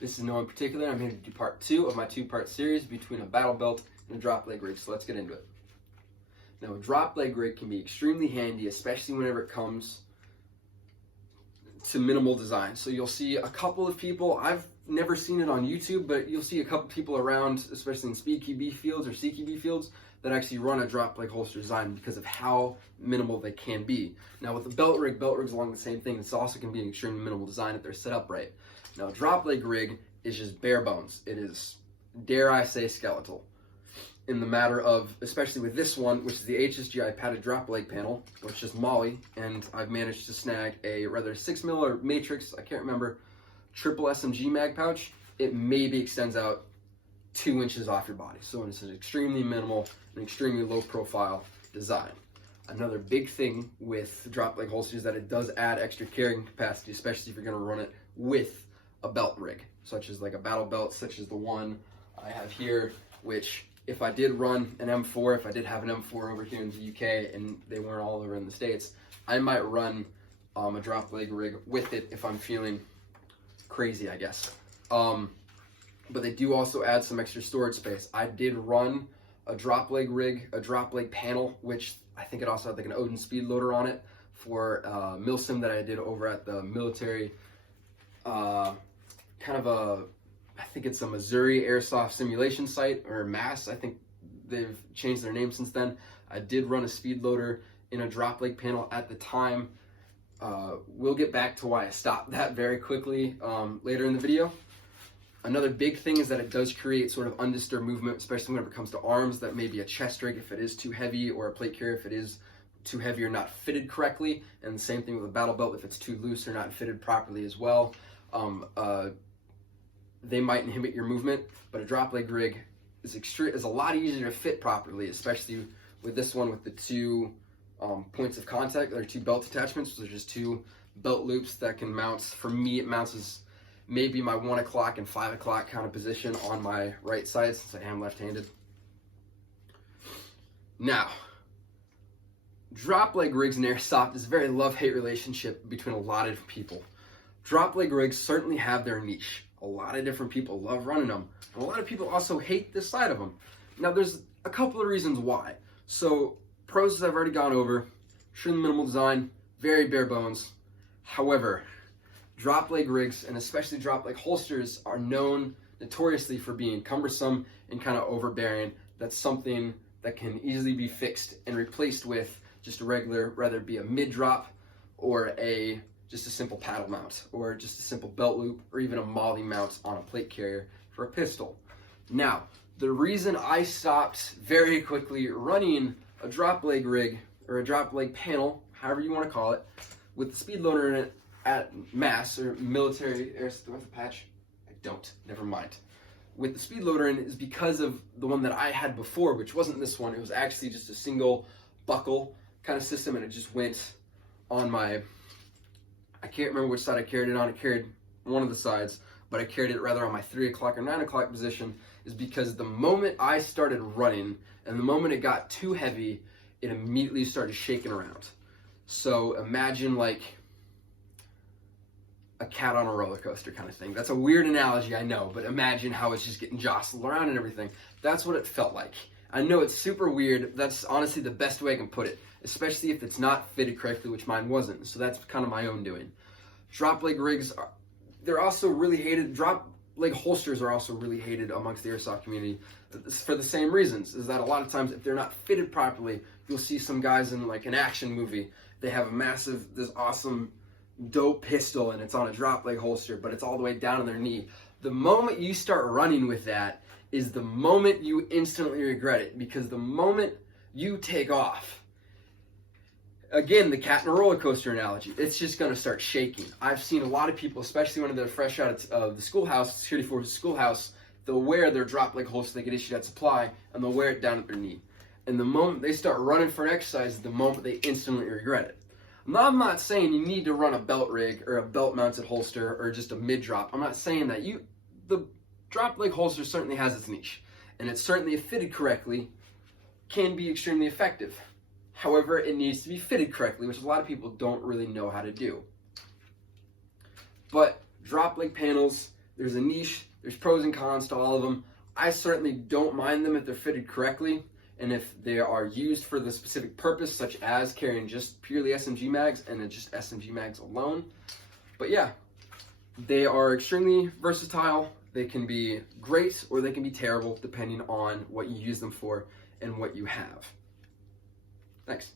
This is no in particular. I'm here to do part 2 of my 2-part series between a battle belt and a drop leg rig, so let's get into it. Now, a drop leg rig can be extremely handy, especially whenever it comes to minimal design. So you'll see a couple of people, I've never seen it on YouTube, but you'll see a couple people around, especially in speed QB fields or CQB fields, that actually run a drop leg holster design because of how minimal they can be. Now with the belt rig's along the same thing. It's also can be an extremely minimal design if they're set up right. Now a drop leg rig is just bare bones. It is, dare I say, skeletal. In the matter of, especially with this one, which is the HSGI padded drop leg panel, which is Molly, and I've managed to snag a rather 6mm or Matrix, I can't remember, triple SMG mag pouch. It maybe extends out 2 inches off your body. So it's an extremely minimal and extremely low profile design. Another big thing with drop leg holsters is that it does add extra carrying capacity, especially if you're going to run it with a belt rig, such as like a battle belt, such as the one I have here, which if I did run an M4, if I did have an M4 over here in the UK and they weren't all over in the States, I might run a drop leg rig with it if I'm feeling crazy, I guess. But they do also add some extra storage space. I did run a drop leg rig, a drop leg panel, which I think it also had like an Odin speed loader on it for milsim that I did over at the military, kind of a, I think it's a Missouri Airsoft simulation site, or MASS. I think they've changed their name since then. I did run a speed loader in a drop leg panel at the time. We'll get back to why I stopped that very quickly later in the video. Another big thing is that it does create sort of undisturbed movement, especially whenever it comes to arms. That may be a chest rig if it is too heavy, or a plate carrier if it is too heavy or not fitted correctly. And the same thing with a battle belt if it's too loose or not fitted properly as well. They might inhibit your movement, but a drop leg rig is a lot easier to fit properly, especially with this one with the 2 points of contact, or 2 belt attachments. So there's just 2 belt loops that can mount. For me, it mounts as maybe my 1 o'clock and 5 o'clock kind of position on my right side, since I am left-handed. Now, drop leg rigs and airsoft is a very love-hate relationship between a lot of people. Drop leg rigs certainly have their niche. A lot of different people love running them, and a lot of people also hate this side of them. Now, there's a couple of reasons why. So, pros I've already gone over, extremely minimal design, very bare bones. However, drop leg rigs, and especially drop leg holsters, are known notoriously for being cumbersome and kind of overbearing. That's something that can easily be fixed and replaced with just a regular, whether it be a mid-drop or just a simple paddle mount, or just a simple belt loop, or even a molly mount on a plate carrier for a pistol. Now, the reason I stopped very quickly running a drop leg rig, or a drop leg panel, however you want to call it, with the speed loader in it at MASS, or military airsoft patch, I don't, never mind. With the speed loader in, is because of the one that I had before, which wasn't this one. It was actually just a single buckle kind of system, and it just went on my, I can't remember which side I carried it on. I carried one of the sides, but I carried it rather on my 3 o'clock or 9 o'clock position, is because the moment I started running and the moment it got too heavy, it immediately started shaking around. So imagine like a cat on a roller coaster kind of thing. That's a weird analogy, I know, but imagine how it's just getting jostled around and everything. That's what it felt like. I know it's super weird. That's honestly the best way I can put it, especially if it's not fitted correctly, which mine wasn't. So that's kind of my own doing. Drop leg rigs, they're also really hated. Drop leg holsters are also really hated amongst the airsoft community for the same reasons, is that a lot of times if they're not fitted properly, you'll see some guys in like an action movie, they have a massive, this awesome dope pistol and it's on a drop leg holster, but it's all the way down on their knee. The moment you start running with that is the moment you instantly regret it, because the moment you take off, again, the cat and a roller coaster analogy, it's just going to start shaking. I've seen a lot of people, especially when they're fresh out of the schoolhouse, security forces schoolhouse, they'll wear their drop leg holster they get issued at supply, and they'll wear it down at their knee. And the moment they start running for an exercise is the moment they instantly regret it. Now, I'm not saying you need to run a belt rig or a belt mounted holster or just a mid drop. I'm not saying that. The drop leg holster certainly has its niche, and it's certainly, if fitted correctly, can be extremely effective. However, it needs to be fitted correctly, which a lot of people don't really know how to do. But drop leg panels, there's a niche, there's pros and cons to all of them. I certainly don't mind them if they're fitted correctly and if they are used for the specific purpose, such as carrying just purely SMG mags and just SMG mags alone. But yeah, they are extremely versatile. They can be great or they can be terrible depending on what you use them for and what you have. Thanks.